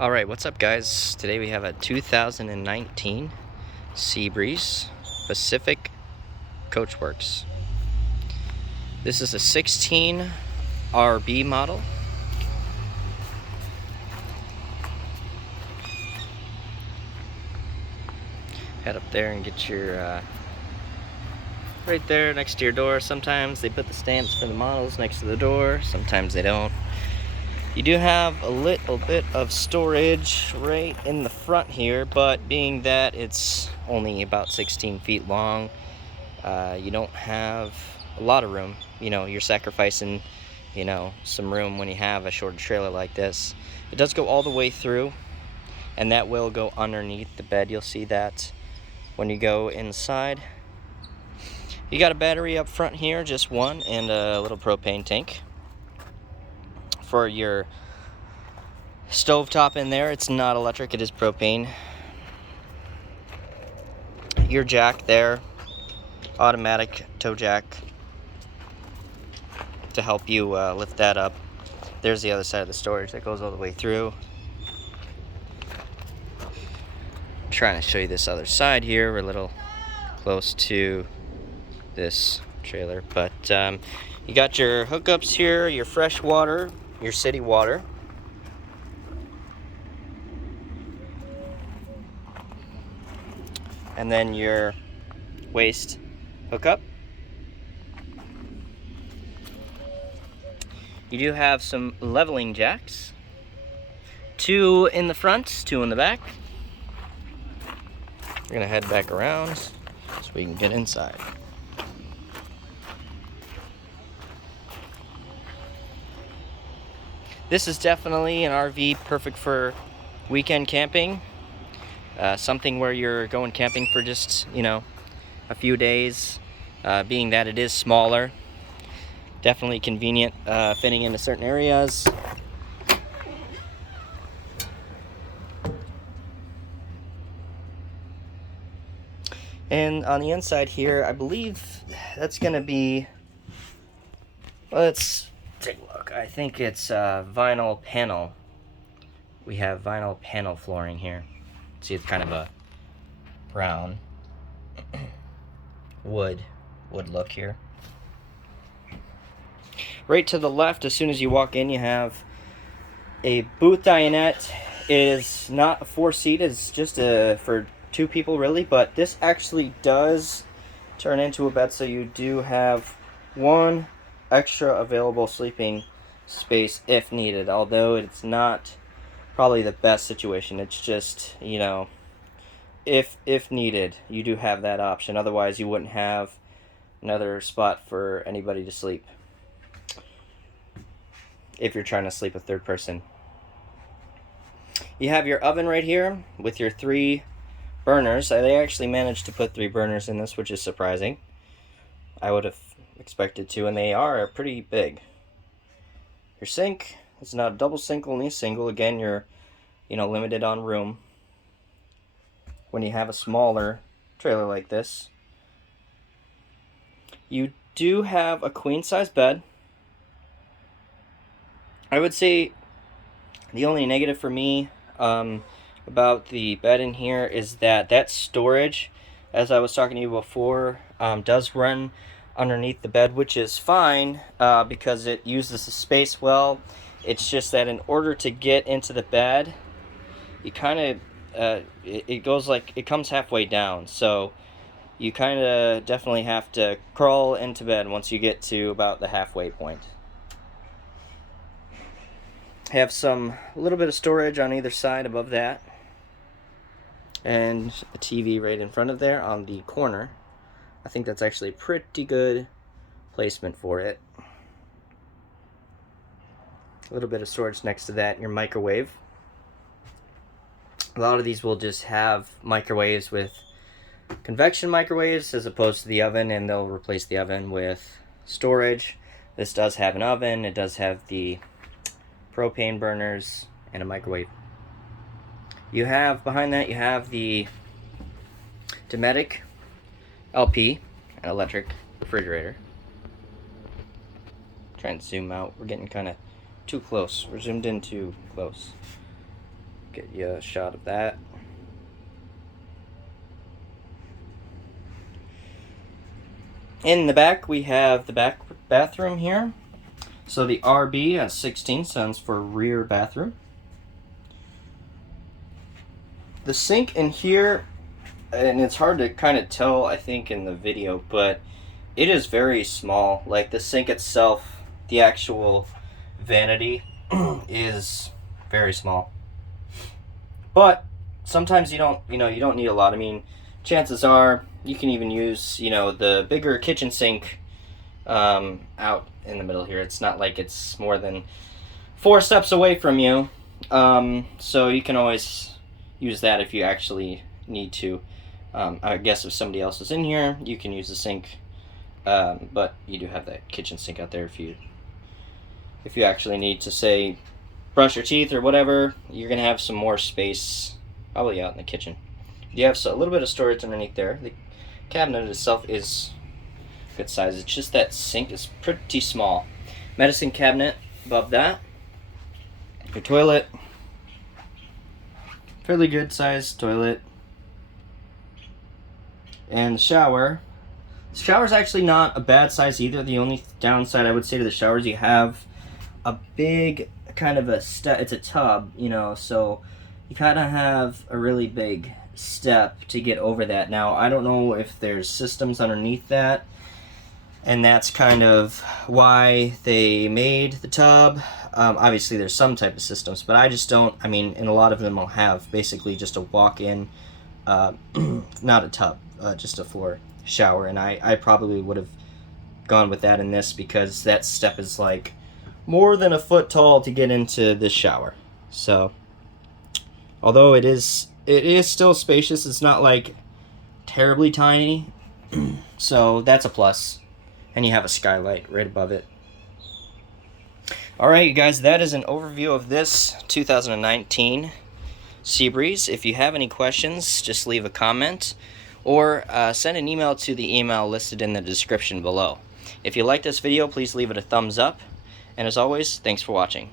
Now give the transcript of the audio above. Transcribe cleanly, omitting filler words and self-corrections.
Alright, what's up guys? Today we have a 2019 Seabreeze Pacific Coachworks. This is a 16 RB model. Head up there and get your right there next to your door. Sometimes they put the stamps for the models next to the door, sometimes they don't. You do have a little bit of storage right in the front here, but being that it's only about 16 feet long, you don't have a lot of room. You know, you're sacrificing, some room when you have a shorter trailer like this. It does go all the way through, and that will go underneath the bed. You'll see that when you go inside. You got a battery up front here, just one, and a little propane tank. For your stovetop in there, it's not electric, it is propane. Your jack there, automatic toe jack to help you lift that up. There's the other side of the storage that goes all the way through. I'm trying to show you this other side here. We're a little close to this trailer, but you got your hookups here, your fresh water, your city water. And then your waste hookup. You do have some leveling jacks. 2 in the front, 2 in the back. We're gonna head back around so we can get inside. This is definitely an RV perfect for weekend camping. Something where you're going camping for just, a few days. Being that it is smaller, definitely convenient fitting into certain areas. And on the inside here, I believe that's going to be, let's take a look. I think it's vinyl panel. We have vinyl panel flooring here. See, it's kind of a brown wood look here. Right to the left, as soon as you walk in, you have a booth dinette. It is not a 4-seat, it's just for 2 people really, but this actually does turn into a bed, so you do have 1 extra available sleeping space if needed, although it's not probably the best situation. It's just, if needed, you do have that option. Otherwise, you wouldn't have another spot for anybody to sleep if you're trying to sleep a third person. You have your oven right here with your 3 burners. They actually managed to put 3 burners in this, which is surprising. I would have expected 2, and they are pretty big. Your sink is not a double sink, only a single. Again, you're limited on room when you have a smaller trailer like this. You do have a queen size bed. I would say the only negative for me about the bed in here is that storage, as I was talking to you before, does run underneath the bed, which is fine because it uses the space well. It's just that in order to get into the bed, you kind of it comes halfway down, so you kind of definitely have to crawl into bed once you get to about the halfway point. Have a little bit of storage on either side above that, and a TV right in front of there on the corner. I think that's actually a pretty good placement for it. A little bit of storage next to that, your microwave. A lot of these will just have microwaves with convection microwaves as opposed to the oven, and they'll replace the oven with storage. This does have an oven, it does have the propane burners, and a microwave. You have, behind that, you have the Dometic LP, an electric refrigerator. Trying to zoom out, we're getting kind of too close. We're zoomed in too close. Get you a shot of that. In the back, we have the back bathroom here. So the RB at 16 stands for rear bathroom. The sink in here, and it's hard to kind of tell, I think, in the video, but it is very small. Like the sink itself, the actual vanity is very small. But sometimes you don't need a lot. I mean, chances are you can even use, the bigger kitchen sink out in the middle here. It's not like it's more than 4 steps away from you. So you can always use that if you actually need to. I guess if somebody else is in here, you can use the sink. But you do have that kitchen sink out there if you actually need to, say, brush your teeth or whatever. You're gonna have some more space probably out in the kitchen. You have a little bit of storage underneath there. The cabinet itself is good size. It's just that sink is pretty small. Medicine cabinet above that. Your toilet, fairly good sized toilet. And the shower. The shower's actually not a bad size either. The only downside I would say to the showers, you have a big kind of it's a tub, so you kind of have a really big step to get over that. Now, I don't know if there's systems underneath that, and that's kind of why they made the tub. Obviously, there's some type of systems, but I just don't. I mean, and a lot of them will have basically just a walk-in, not a tub, just a floor shower, and I probably would have gone with that in this because that step is like more than a foot tall to get into this shower. So, although it is still spacious, it's not like terribly tiny. So that's a plus. And you have a skylight right above it. Alright, you guys, that is an overview of this 2019 Seabreeze. If you have any questions, just leave a comment or send an email to the email listed in the description below. If you like this video, please leave it a thumbs up. And as always, thanks for watching.